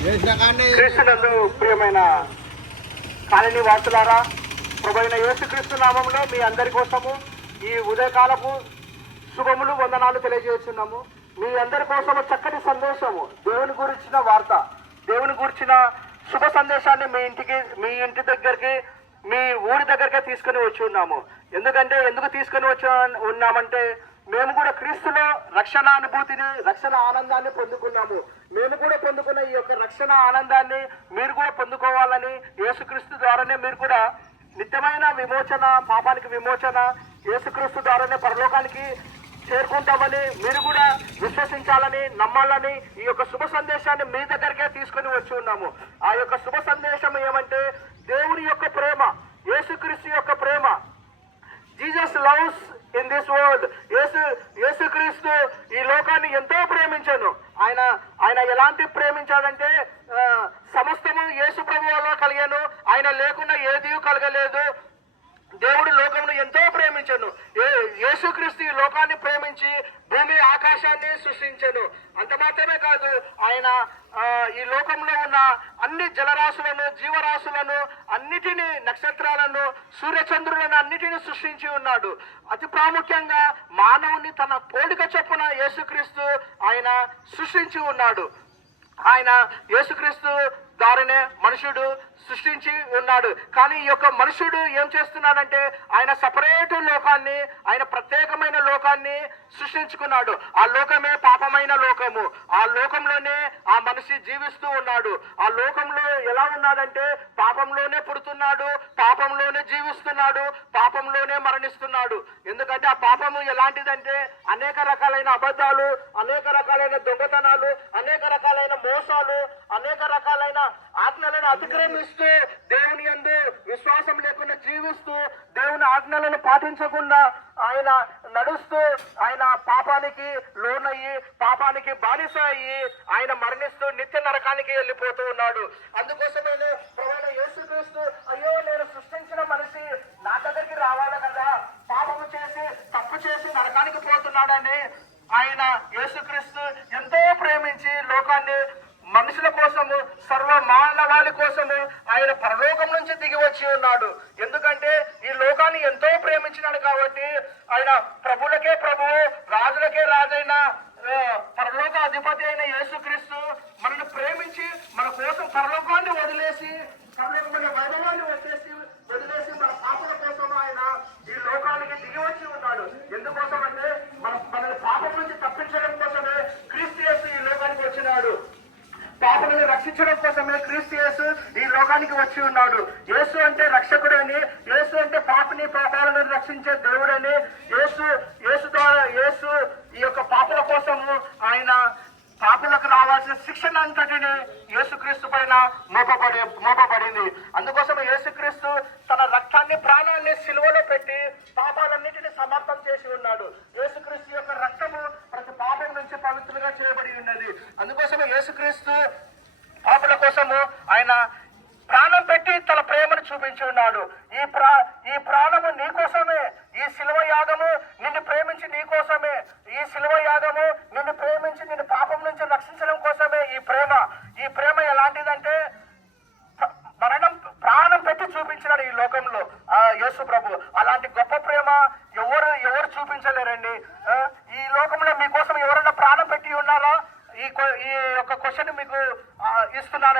క్రీస్తునందు ప్రియమైన కాలనీ వాసులారా, ప్రభువైన యేసుక్రీస్తు నామములో మీ అందరి కోసము ఈ ఉదయకాలపు శుభములు వందనాలు తెలియజేస్తున్నాము. మీ అందరి కోసము చక్కటి సందేశము, దేవుని గురించిన వార్త, దేవుని గురించిన శుభ సందేశాన్ని మీ ఇంటి దగ్గరికి, మీ ఊరి దగ్గరకే తీసుకుని వచ్చి ఉన్నాము. ఎందుకు తీసుకుని ఉన్నామంటే మేము కూడా క్రీస్తులో రక్షణ అనుభూతిని, రక్షణ ఆనందాన్ని పొందుకున్నాము. మేము కూడా పొందుకున్న ఈ యొక్క రక్షణ ఆనందాన్ని మీరు కూడా పొందుకోవాలని, యేసుక్రీస్తు ద్వారానే మీరు కూడా నిత్యమైన విమోచన, పాపానికి విమోచన యేసుక్రీస్తు ద్వారానే పరలోకానికి చేరుకుంటామని మీరు కూడా విశ్వసించాలని, నమ్మాలని ఈ యొక్క శుభ సందేశాన్ని మీ దగ్గరికే తీసుకుని వచ్చి ఉన్నాము. ఆ యొక్క శుభ సందేశం ఏమంటే దేవుని యొక్క ప్రేమ, యేసుక్రీస్తు యొక్క ప్రేమ. Jesus loves in this world. యేసుక్రీస్తు ఈ లోకాన్ని ఎంతో ప్రేమించాను. ఆయన ఎలాంటి ప్రేమించాడంటే సమస్తము యేసు ప్రభువులో కలిగాను. ఆయన లేకుండా ఏదీ కలగలేదు. దేవుడు లోకమును ఎంతో ప్రేమించను. యేసుక్రీస్తు ఈ లోకాన్ని ప్రేమించి భూమి ఆకాశాన్ని సృష్టించను. అంత మాత్రమే కాదు, ఆయన ఈ లోకంలో ఉన్న అన్ని జలరాశులను, జీవరాశులను అన్నిటినీ, నక్షత్రాలను, సూర్యచంద్రులను అన్నిటినీ సృష్టించి ఉన్నాడు. అతి ప్రాముఖ్యంగా మానవుని తన పోలిక చొప్పున యేసుక్రీస్తు ఆయన సృష్టించి ఉన్నాడు. ఆయన యేసుక్రీస్తు ద్వారానే మనుషుడు సృష్టించి ఉన్నాడు. కానీ ఈ యొక్క మనుషుడు ఏం చేస్తున్నాడంటే ఆయన సపరేట్ లోకాన్ని, ఆయన ప్రత్యేకమైన లోకాన్ని సృష్టించుకున్నాడు. ఆ లోకమే పాపమైన లోకము. ఆ లోకంలోనే ఆ మనిషి జీవిస్తూ ఉన్నాడు. ఆ లోకంలో ఎలా ఉన్నాడంటే పాపంలోనే పుడుతున్నాడు, పాపంలోనే జీవిస్తున్నాడు, పాపంలోనే మరణిస్తున్నాడు. ఎందుకంటే ఆ పాపము ఎలాంటిదంటే అనేక రకాలైన అబద్ధాలు, అనేక రకాలైన దొంగతనాలు, అనేక రకాలైన మోసాలు, అనేక రకాలైన ఆజ్ఞలను అతిక్రమిస్తూ, దేవుని యందు విశ్వాసం లేకుండా జీవిస్తూ, దేవుని ఆజ్ఞలను పాటించకుండా ఆయన నడుస్తూ, ఆయన పాపానికి లోనయ్యి, పాపానికి బానిస అయ్యి, ఆయన మరణిస్తూ నిత్య నరకానికి వెళ్ళిపోతూ ఉన్నాడు. అందుకోసమే ప్రభువైన యేసుక్రీస్తు, అయ్యో నేను సృష్టించిన మనిషి నా దగ్గరికి రావాలి కదా, పాపము చేసి తప్పు చేసి నరకానికి పోతున్నాడని ఆయన యేసుక్రీస్తు ఎంతో ప్రేమించి లోకాన్ని, మనుషుల కోసము, సర్వ మానవాళి కోసము ఆయన పరలోకం నుంచి దిగి వచ్చి ఉన్నాడు. ఎందుకంటే ఈ లోకాన్ని ఎంతో ప్రేమించినాడు కాబట్టి ఆయన ప్రభులకే ప్రభువు, రాజులకే రాజైన పరలోక అధిపతి అయిన యేసుక్రీస్తు మనల్ని ప్రేమించి మన కోసం పరలోకాన్ని వదిలేసి, పరలోకమైన వైభవాన్ని వదిలేసి మన పాపల కోసం ఆయన ఈ లోకానికి దిగి వచ్చి ఉన్నాడు. ఎందుకోసం అంటే మనల్ని పాపం నుంచి తప్పించడం కోసమే క్రీస్తు యేసు ఈ లోకానికి వచ్చినాడు. పాపలను రక్షించడం కోసమే క్రీస్తు యేసు ఈ లోకానికి వచ్చి ఉన్నాడు. యేసు అంటే రక్షకుడని, యేసు అంటే పాపని, పాపాలను రక్షించే దేవుడని, యేసు ఈ యొక్క పాపల కోసము ఆయన పాపులకు రావాల్సిన శిక్షణ అంతటిని యేసుక్రీస్తు పైన మోపబడింది. అందుకోసం యేసుక్రీస్తు తన రక్తాన్ని, ప్రాణాన్ని సిలువలో పెట్టి పాపాలన్నిటిని సమర్థం చేసి ఉన్నాడు. యేసుక్రీస్తు యొక్క రక్తము ప్రతి పాపం నుంచి పవిత్రంగా చేయబడి ఉన్నది. అందుకోసమే యేసుక్రీస్తు పాపుల కోసము ఆయన ప్రాణం పెట్టి తన ప్రేమను చూపించి ఉన్నాడు. ఈ ప్రాణము నీ కోసమే, ఈ శిలువ యాగము నిన్ను ప్రేమించి నీ కోసమే, ఈ శిలువ యాగము నిన్ను ప్రేమించి నిన్ను పాపం నుంచి రక్షించడం కోసమే ఈ ప్రేమ ఎలాంటిదంటే ప్రాణం పెట్టి చూపించినాడు ఈ లోకంలో యేసు ప్రభు. అలాంటి గొప్ప ప్రేమ ఎవరు చూపించలేరండి. ఈ లోకంలో మీకోసం ఎవరైనా ప్రాణం పెట్టి ఉన్నారా? ఈ యొక్క క్వశ్చన్ మీకు ఇస్తున్నాను.